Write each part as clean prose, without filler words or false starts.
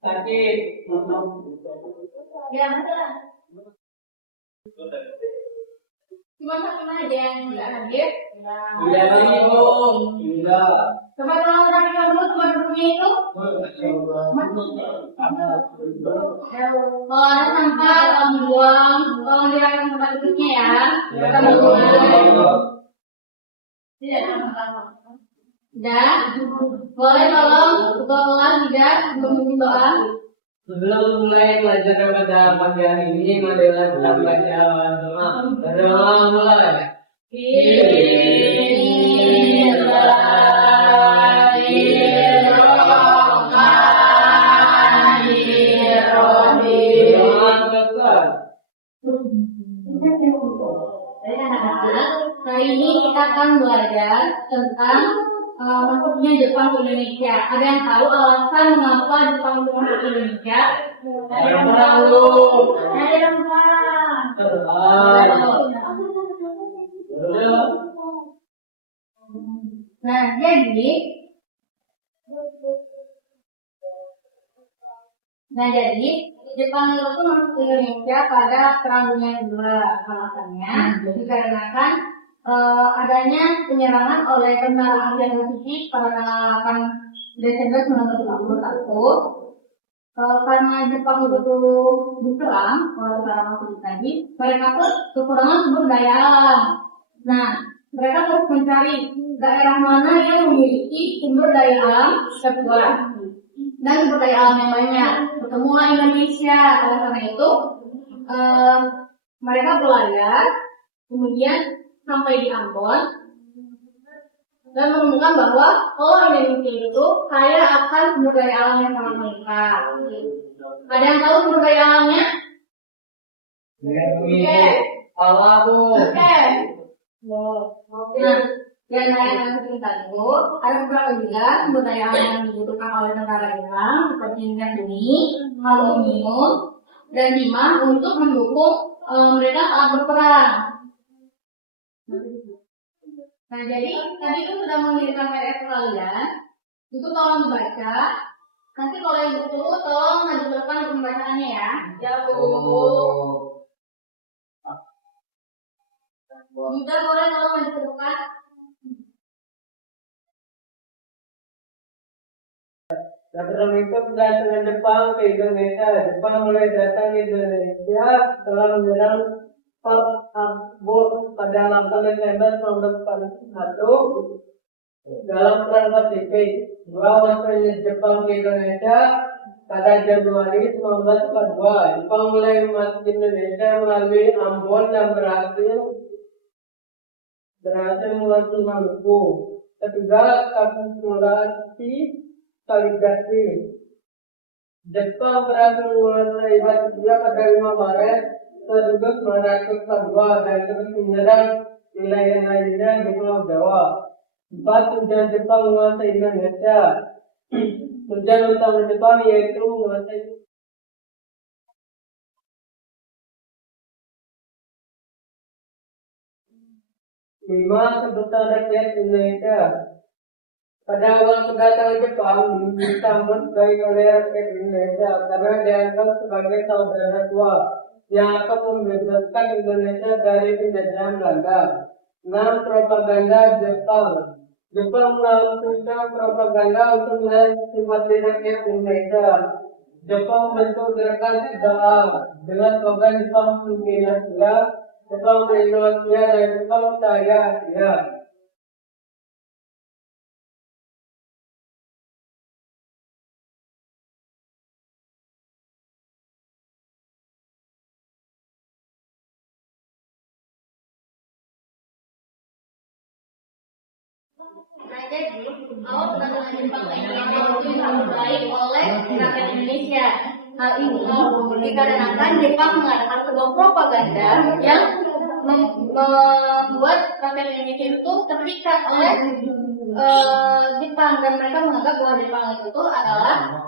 Tapi Ya, betul. Cuma satu aja yang nggak hadir. udah bingung, enggak. Coba tolong kami dulu teman-temannya itu. Kalau ada sampah, tolong buang. Tolong dirangkan tempat duduknya ya. Kita mulai. Tidak sama-sama. Dan boleh tolong ketua kelas tidak memimpin doa. Sebelum mulai belajar pada pagi hari ini, marilah kita baca doa. Berdoa mulai. Hari ini kita akan belajar tentang masuknya Jepang ke Indonesia. Ada yang tahu alasan mengapa Jepang masuk ke Indonesia? Ada yang tahu? Ada yang tahu? Nah, jadi Jepang itu masuk ke Indonesia pada Perang Dunia Kedua. Alasannya dikarenakan adanya penyerangan oleh tentara Asian Pasifik pada tanggal 8 Desember 1941. Karena Jepang itu diserang oleh tentara Pasifik tadi, mereka pun kekurangan sumber daya alam. Nah, mereka harus mencari daerah mana yang memiliki sumber daya alam terkuat dan sumber daya alam yang banyak. Bertemulah Indonesia. Oleh karena itu, mereka belajar, kemudian sampai di Ambon dan menemukan bahwa Indonesia itu kaya akan sumber daya alam yang sangat lengkap. Ada yang tahu sumber daya alamnya? Oke. Oke. Nah, dan saya akan cerita dulu. Ada beberapa juga sumber daya alam yang dibutuhkan oleh tentara Jepang seperti minyak bumi, aluminium, dan timah untuk mendukung mereka saat berperang. Nah, jadi tadi itu sudah mengirimkan PDF kalian. Itu tolong dibaca. Nanti kalau yang butuh tolong lanjutkan pembacaannya ya. Ya, Bu. Juga boleh tolong lanjutkan. Sebelum itu kedatangan Jepang ke Indonesia. Jepang mulai datang ke Indonesia setelah menyerang Pearl Harbor pada 8 Desember 1941 dalam Perang Pasifik. Masuknya Jepang ke Indonesia pada Januari 1942. Jepang mulai masuk Indonesia melalui Ambon dan berhasil melewati Maluku. Ketiga, kapitulasi Kaligasi. Jepang berhasil menguasai Batavia pada 5 Maret 1942 dan terus menyerang wilayah lainnya di Pulau Jawa. 4. Tujuan Jepang menguasai Indonesia. Tujuan utama Jepang yaitu menguasai 5. Kebutuhan rakyat Indonesia. Pada awal kedatangan Jepang disambut baik oleh rakyat Indonesia karena dianggap sebagai saudara tua yang akan membebaskan Indonesia dari penjajahan Belanda. 6. Propaganda Jepang. Jepang melakukan propaganda untuk menarik simpati rakyat Indonesia. Jepang membentuk gerakan 3A dengan slogan Jepang Punya Asia, Jepang Indonesia, dan Jepang Saya Asia. Nah, jadi awal kedatangan Jepang ke Indonesia itu disambut baik oleh rakyat Indonesia. Hal ini dikarenakan Jepang mengadakan sebuah propaganda yang membuat rakyat Indonesia itu terikat oleh Jepang, dan mereka menganggap bahwa Jepang itu adalah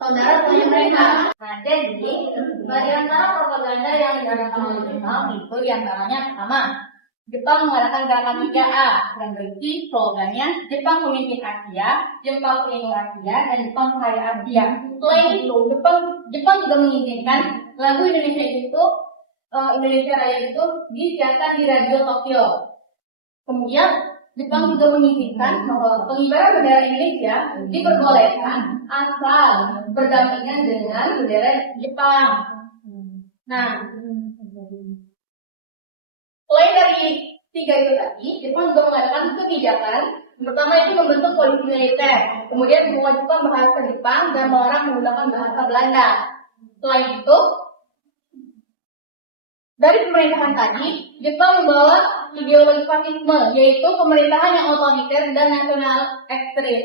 saudara punya mereka. Nah, jadi di antara propaganda yang diadakan oleh Jepang itu diantaranya pertama, Jepang mengadakan gerakan 3A yang berisi slogannya Jepang Pemimpin Asia, Jepang Pelindung Asia, dan Jepang Kaya Asia. Selain itu, Jepang juga mengizinkan lagu Indonesia Raya itu disiarkan di radio Tokyo. Kemudian Jepang juga mengizinkan bahwa pengibaran bendera Indonesia diperbolehkan asal berdampingan dengan bendera Jepang. Nah, selain dari 3 itu tadi, Jepang juga mengadakan kebijakan. Pertama itu membentuk polisi militer, kemudian mewajibkan bahasa Jepang dan melarang menggunakan bahasa Belanda. Selain itu, dari pemerintahan tadi, Jepang membawa ideologi fasisme, yaitu pemerintahan yang otoriter dan nasional ekstrim.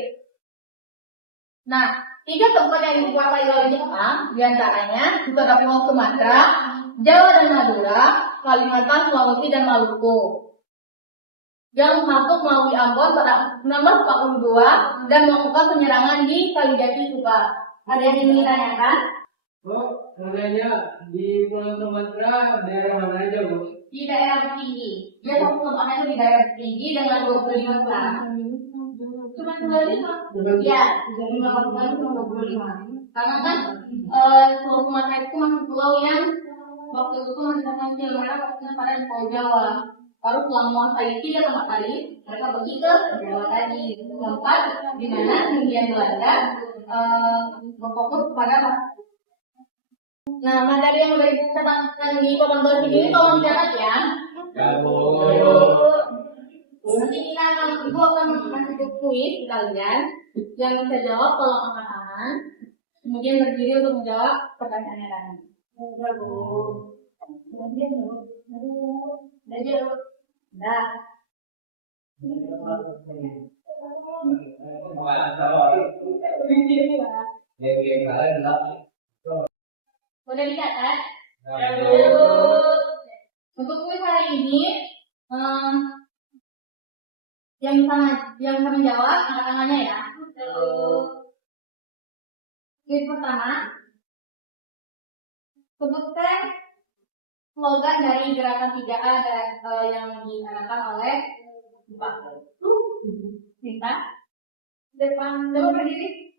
Nah, 3 tempat yang dikuasai oleh Jepang, diantaranya Utara Pulau Sumatera, Jawa dan Madura, Kalimantan, Sulawesi, dan Maluku. Yang masuk melalui Ambon pada 1942 dan melakukan penyerangan di Kalijati, Subang. Ada yang ingin ditanyakan? Oh, sebenarnya di Pulau Sumatera daerah mana aja, Bu? Di daerah tinggi. Dia satu tempatnya itu di daerah tinggi dengan 25 juta. Cuma 25? Iya, 25 cuma 25. Karena kan Pulau Sumatera itu masih pulau yang waktu itu masih kecil, mereka fokusnya pada di Pulau Jawa. Lalu setelah menguasai 3 tempat tadi, mereka pergi ke Jawa tadi, tempat di mana kemudian Belanda berfokus pada. Nah, materi yang udah dicatatkan di papan bawah ini tolong dicatat ya. Nanti kita akan masuk kuis kalian. Yang bisa jawab tolong angkat tangan. Kemudian berdiri untuk menjawab pertanyaannya tadi. Dah. Udah dicatat? Untuk kuis hari ini, yang bisa menjawab angkat tangannya ya. Kuis pertama, sebutkan slogan dari gerakan 3A yang diadakan oleh Jepang. Minta Jepang coba berdiri.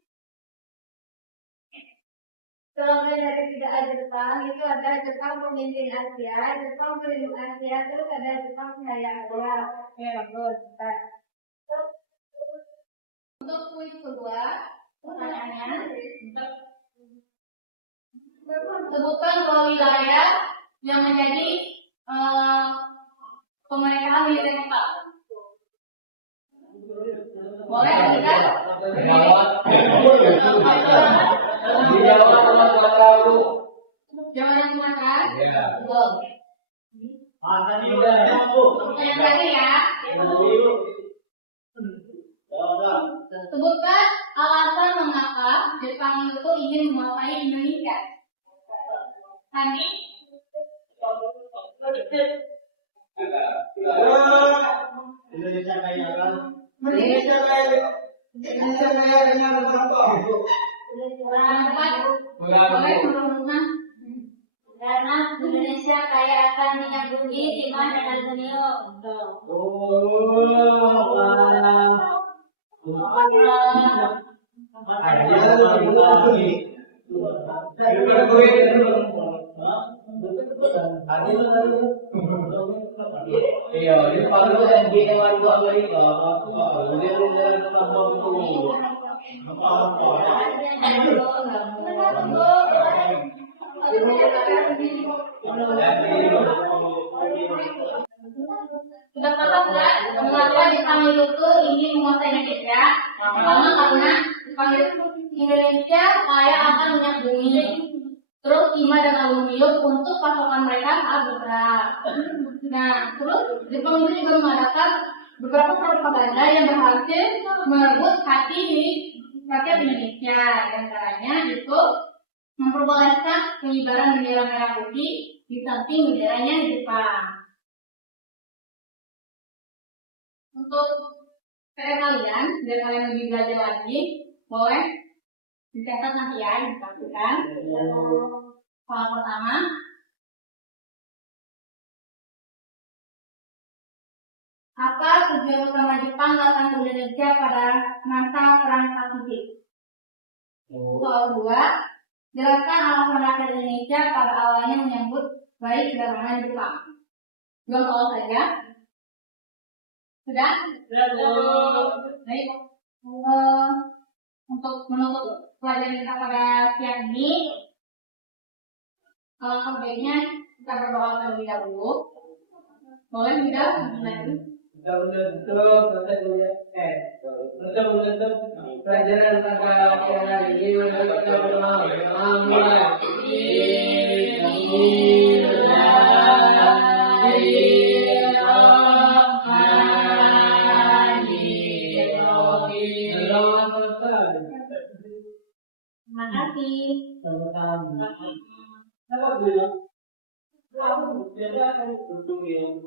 Slogan dari 3A Jepang itu ada Jepang Pemimpin Asia, Jepang Pelindung Asia, terus ada Jepang Kaya Asia. Oke, bagus. Untuk kuis kedua, pertanyaannya sebutkan dua wilayah yang menjadi pemerintahan militer Jepang. Boleh kan? Di Jawa sama Sumatera, Bu. Jawa dan Sumatera? Iya. Betul. Yang terakhir ya. Sebutkan alasan mengapa Jepang itu ingin menguasai Indonesia. Sandi? Indonesia kaya kan? Indonesia kaya dengan apa? Boleh menurunkan? Karena Indonesia kaya akan minyak bumi, timah, dan aluminium. Iya, ini kalau yang di luar Amerika, dia tambah betul. Sudah paham kan? Mengapa Jepang itu ingin menguasai Indonesia? Pertama karena Jepang itu Indonesia kaya akan minyak bumi, terus timah dan aluminium untuk pasokan mereka saat berperang. Nah, terus Jepang itu juga mengadakan beberapa propaganda yang berhasil merebut hati rakyat Indonesia. Di antaranya itu memperbolehkan pengibaran bendera merah putih di samping benderanya Jepang. Untuk PR kalian, biar kalian lebih belajar lagi, boleh dicatat nanti ya, dipastikan. Soal pertama, Apa tujuan utama Jepang datang ke Indonesia pada masa Perang Pasifik? Soal 2. Jelaskan alasan rakyat Indonesia pada awalnya menyambut baik kedatangan Jepang. Dua soal saja. Sudah? Baik. Untuk menutup pelajaran kita pada siang ini, kalau sebaiknya kita berdoa terlebih dahulu. Boleh tidak? Untuk pelajaran pada siang hari ini kita berdoa. Terima kasih. Sama-sama. Apa bilang? Kamu biasa kan duduk yang